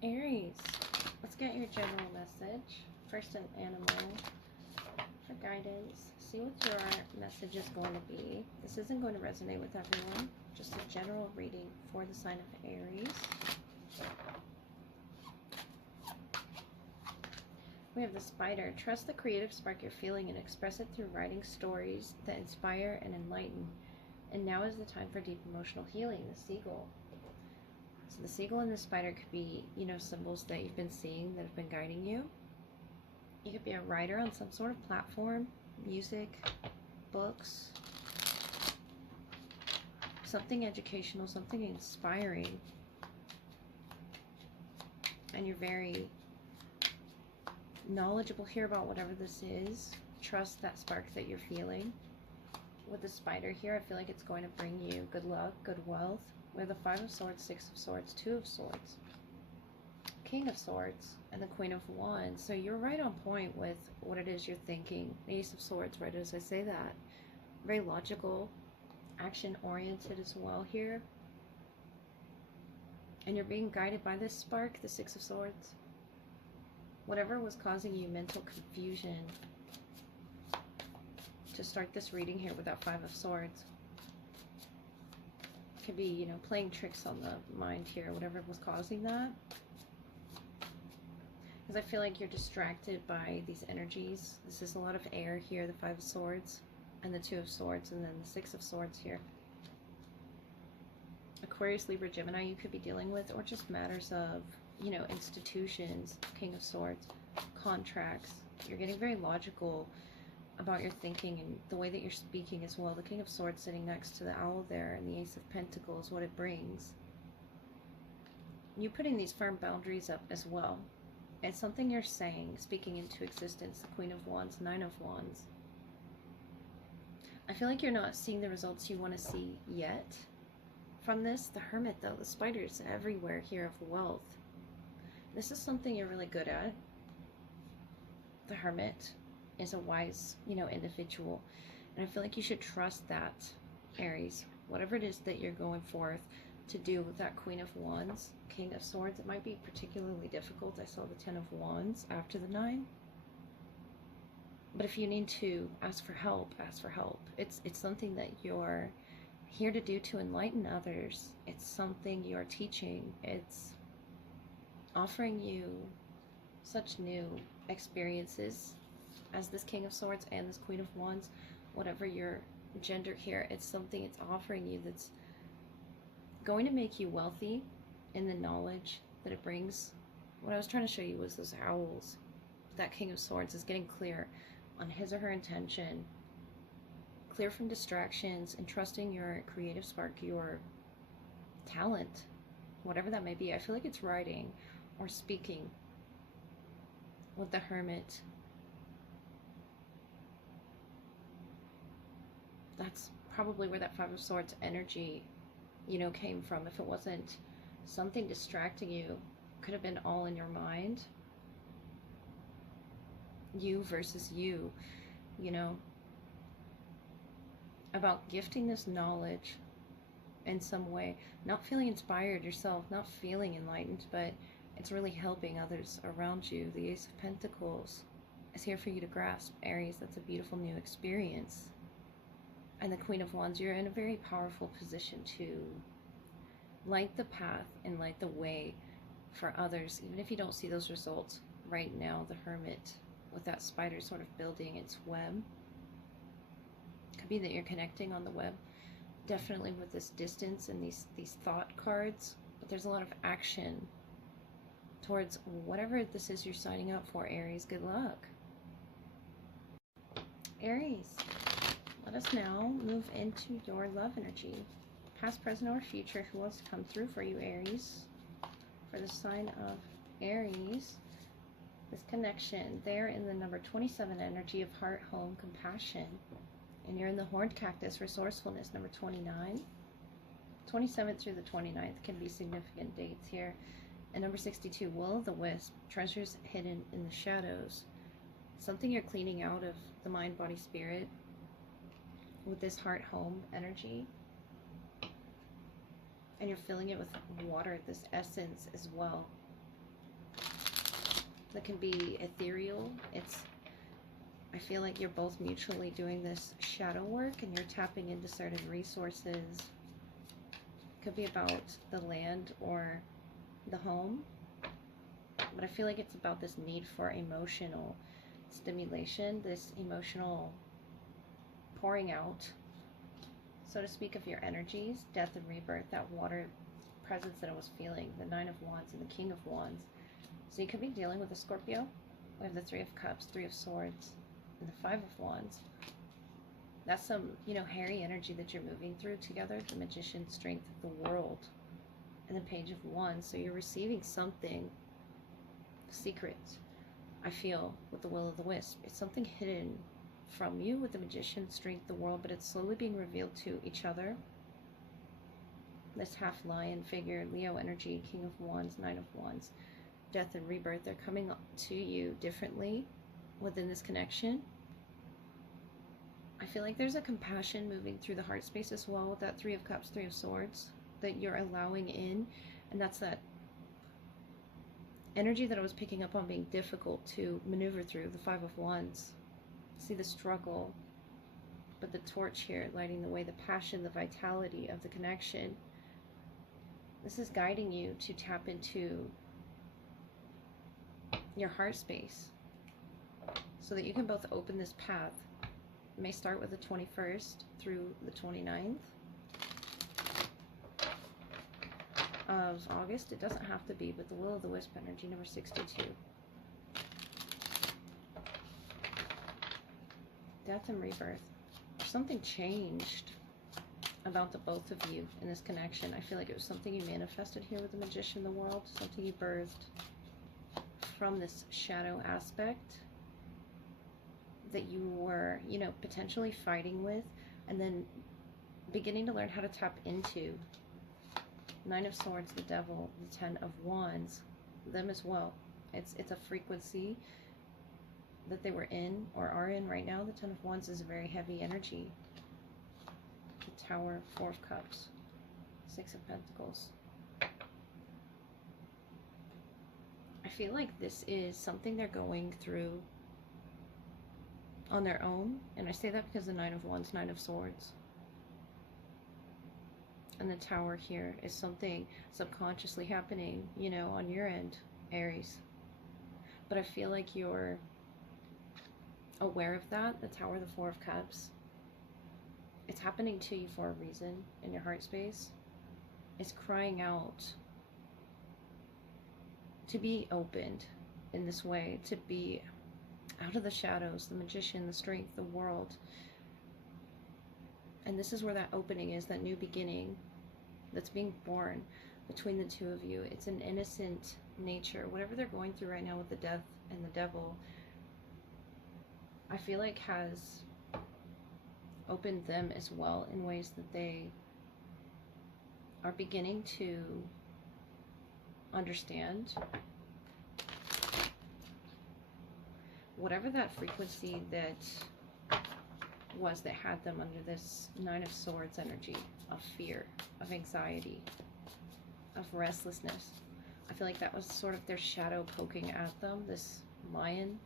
Aries, let's get your general message. First, an animal for guidance. See what your message is going to be. This isn't going to resonate with everyone, just a general reading for the sign of Aries. We have the spider. Trust the creative spark you're feeling and express it through writing stories that inspire and enlighten. And now is the time for deep emotional healing. The seagull. So the seagull and the spider could be, symbols that you've been seeing that have been guiding you. You could be a writer on some sort of platform, music, books, something educational, something inspiring. And you're very knowledgeable here about whatever this is. Trust that spark that you're feeling. With the spider here, I feel like it's going to bring you good luck, good wealth. We have the 5 of Swords, 6 of Swords, 2 of Swords, King of Swords, and the Queen of Wands. So you're right on point with what it is you're thinking. The Ace of Swords, right as I say that. Very logical, action-oriented as well here. And you're being guided by this spark, the 6 of Swords. Whatever was causing you mental confusion to start this reading here with that 5 of Swords. Could be, playing tricks on the mind here, whatever was causing that. Because I feel like you're distracted by these energies. This is a lot of air here, the 5 of Swords, and the 2 of Swords, and then the 6 of Swords here. Aquarius, Libra, Gemini you could be dealing with, or just matters of, institutions, King of Swords, contracts. You're getting very logical about your thinking and the way that you're speaking as well. The King of Swords sitting next to the owl there, and the Ace of Pentacles, what it brings. You putting these firm boundaries up as well. It's something you're saying, speaking into existence. The Queen of Wands, 9 of Wands. I feel like you're not seeing the results you want to see yet from this. The Hermit, though, the spiders everywhere here of wealth. This is something you're really good at. The Hermit is a wise, individual. And I feel like you should trust that, Aries. Whatever it is that you're going forth to do with that Queen of Wands, King of Swords, it might be particularly difficult. I saw the 10 of Wands after the 9. But if you need to ask for help, ask for help. It's something that you're here to do to enlighten others. It's something you're teaching. It's offering you such new experiences as this King of Swords and this Queen of Wands. Whatever your gender here, it's something it's offering you that's going to make you wealthy in the knowledge that it brings. What I was trying to show you was those owls. That King of Swords is getting clear on his or her intention, clear from distractions, and trusting your creative spark, your talent, whatever that may be. I feel like it's writing or speaking with the Hermit. That's probably where that 5 of Swords energy, came from. If it wasn't something distracting you, could have been all in your mind. You versus you, about gifting this knowledge in some way, not feeling inspired yourself, not feeling enlightened, but it's really helping others around you. The Ace of Pentacles is here for you to grasp, Aries. That's a beautiful new experience. And the Queen of Wands, you're in a very powerful position to light the path and light the way for others, even if you don't see those results right now. The Hermit with that spider sort of building its web. Could be that you're connecting on the web, definitely with this distance and these thought cards, but there's a lot of action towards whatever this is you're signing up for, Aries. Good luck. Aries, let us now move into your love energy. Past, present, or future. Who wants to come through for you, Aries? For the sign of Aries, this connection, they're in the number 27 energy of heart, home, compassion. And you're in the horned cactus, resourcefulness, number 29. 27th through the 29th can be significant dates here. And number 62, will-o'-the-wisp, treasures hidden in the shadows. Something you're cleaning out of the mind, body, spirit with this heart, home energy. And you're filling it with water, this essence as well. that can be ethereal. I feel like you're both mutually doing this shadow work and you're tapping into certain resources. Could be about the land or the home, but I feel like it's about this need for emotional stimulation, this emotional pouring out, so to speak, of your energies, death and rebirth, that water presence that I was feeling, the Nine of Wands and the King of Wands. So you could be dealing with a Scorpio. We have the Three of Cups, Three of Swords, and the Five of Wands. That's some, hairy energy that you're moving through together. The Magician, Strength of the World, and the Page of Wands. So you're receiving something secret, I feel, with the Will of the Wisp. It's something hidden from you with the Magician, Strength of the World, but it's slowly being revealed to each other. This half lion figure, Leo energy, King of Wands, Nine of Wands, death and rebirth. They're coming to you differently within this connection. I feel like there's a compassion moving through the heart space as well with that Three of Cups, Three of Swords that you're allowing in. And that's that energy that I was picking up on being difficult to maneuver through, the Five of Wands. See the struggle, but the torch here lighting the way, the passion, the vitality of the connection. This is guiding you to tap into your heart space so that you can both open this path. It may start with the 21st through the 29th of August. It doesn't have to be, but the Will of the Wisp energy, number 62. Death and rebirth. Something changed about the both of you in this connection. I feel like it was something you manifested here with the Magician, the World, something you birthed from this shadow aspect that you were, potentially fighting with, and then beginning to learn how to tap into. Nine of Swords, the Devil, the Ten of Wands, them as well. It's a frequency that they were in or are in right now. The Ten of Wands is a very heavy energy. The Tower, Four of Cups, Six of Pentacles. I feel like this is something they're going through on their own, and I say that because the Nine of Wands, Nine of Swords, and the Tower here is something subconsciously happening, on your end, Aries. But I feel like you're aware of that. The Tower, the Four of Cups, it's happening to you for a reason in your heart space. It's crying out to be opened in this way, to be out of the shadows, the Magician, the Strength, the World. And this is where that opening is, that new beginning that's being born between the two of you. It's an innocent nature. Whatever they're going through right now with the Death and the Devil, I feel like has opened them as well in ways that they are beginning to understand. Whatever that frequency that was that had them under this Nine of Swords energy of fear, of anxiety, of restlessness. I feel like that was sort of their shadow poking at them, this lion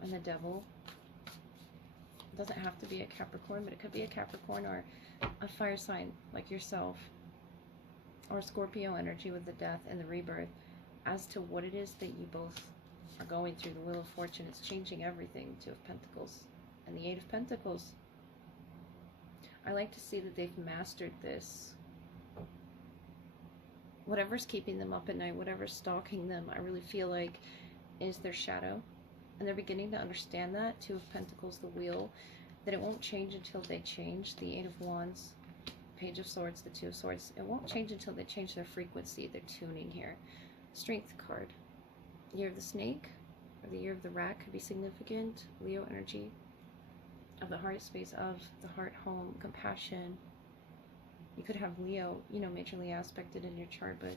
and the Devil. It doesn't have to be a Capricorn, but it could be a Capricorn or a fire sign like yourself, or Scorpio energy with the Death and the Rebirth, as to what it is that you both are going through. The Wheel of Fortune is changing everything. Two of Pentacles and the Eight of Pentacles. I like to see that they've mastered this. Whatever's keeping them up at night, whatever's stalking them, I really feel like is their shadow. And they're beginning to understand that. Two of Pentacles, the Wheel, that it won't change until they change. The Eight of Wands, Page of Swords, the Two of Swords. It won't change until they change their frequency, their tuning here. Strength card. Year of the Snake or the Year of the Rat could be significant. Leo energy of the heart space, of the heart home, compassion. You could have Leo, majorly aspected in your chart, but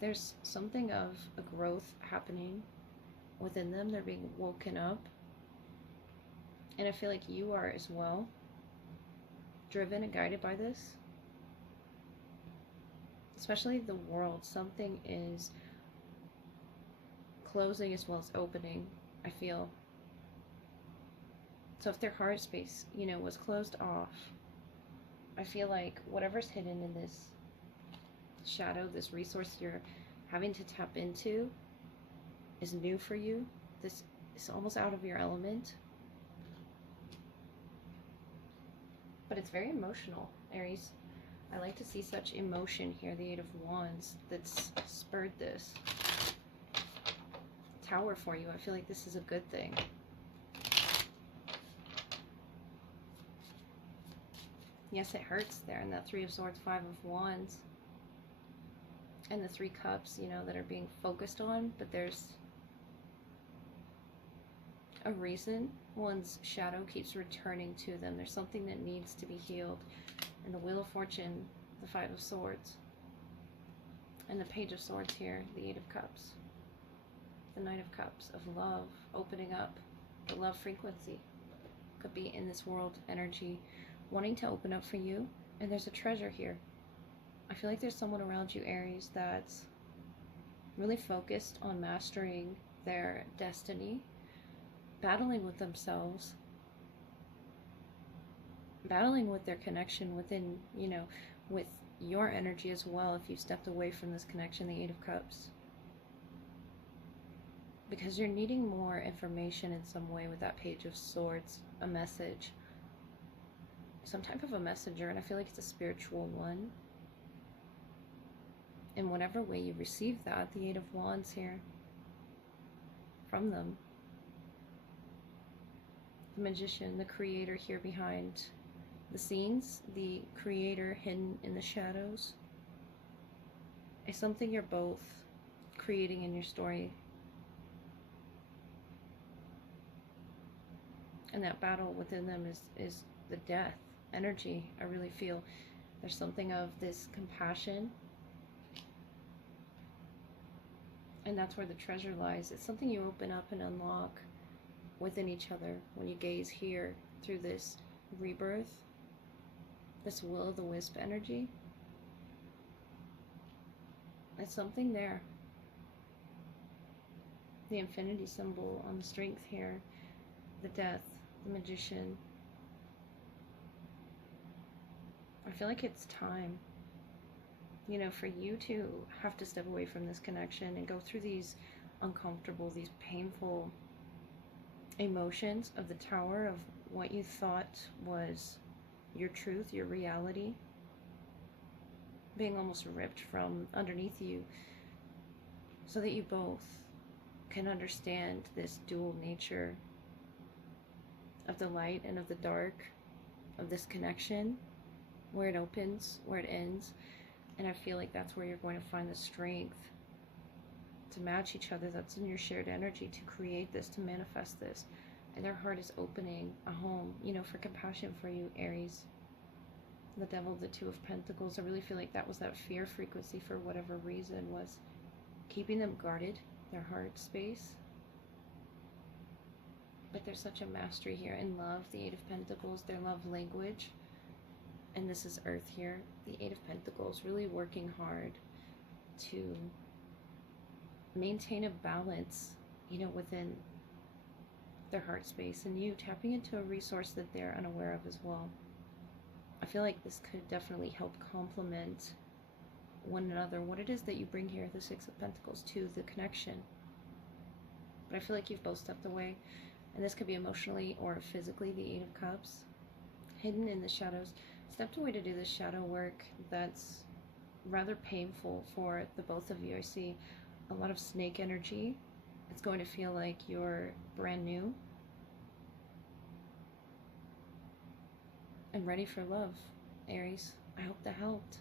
there's something of a growth happening within them. They're being woken up. And I feel like you are as well, driven and guided by this. Especially the World. Something is closing as well as opening, I feel. So if their heart space, you know, was closed off, I feel like whatever's hidden in this shadow, this resource you're having to tap into, is new for you. This is almost out of your element. But it's very emotional, Aries. I like to see such emotion here. The Eight of Wands that's spurred this Tower for you. I feel like this is a good thing. Yes, it hurts there. And that Three of Swords, Five of Wands, and the Three Cups, you know, that are being focused on. But there's a reason one's shadow keeps returning to them. There's something that needs to be healed. And the Wheel of Fortune, the Five of Swords, and the Page of Swords here, the Eight of Cups, the Knight of Cups, of love, opening up, the love frequency. Could be in this world energy wanting to open up for you. And there's a treasure here. I feel like there's someone around you, Aries, that's really focused on mastering their destiny, battling with themselves, battling with their connection within, you know, with your energy as well. If you stepped away from this connection, the Eight of Cups, because you're needing more information in some way with that Page of Swords, a message, some type of a messenger, and I feel like it's a spiritual one. In whatever way you receive that, the Eight of Wands here from them, the Magician, the creator here behind the scenes, the creator hidden in the shadows, is something you're both creating in your story. And that battle within them is the death energy. I really feel there's something of this compassion, and that's where the treasure lies. It's something you open up and unlock within each other when you gaze here through this rebirth, this will-o'-the-wisp energy. It's something there. The infinity symbol on the strength here, the death, the Magician. I feel like it's time, you know, for you to have to step away from this connection and go through these uncomfortable, these painful emotions of the Tower, of what you thought was your truth, your reality, being almost ripped from underneath you, so that you both can understand this dual nature of the light and of the dark, of this connection, where it opens, where it ends. And I feel like that's where you're going to find the strength to match each other. That's in your shared energy to create this, to manifest this. And their heart is opening a home, you know, for compassion for you, Aries. The Devil, the Two of Pentacles. I really feel like that was that fear frequency, for whatever reason, was keeping them guarded, their heart space. But there's such a mastery here in love, the Eight of Pentacles, their love language. And this is Earth here, the Eight of Pentacles, really working hard to maintain a balance, you know, within their heart space, and you tapping into a resource that they're unaware of as well. I feel like this could definitely help complement one another. What it is that you bring here, the Six of Pentacles, to the connection. But I feel like you've both stepped away, and this could be emotionally or physically, the Eight of Cups, hidden in the shadows, stepped away to do this shadow work that's rather painful for the both of you. I see a lot of snake energy. It's going to feel like you're brand new and ready for love, Aries. I hope that helped.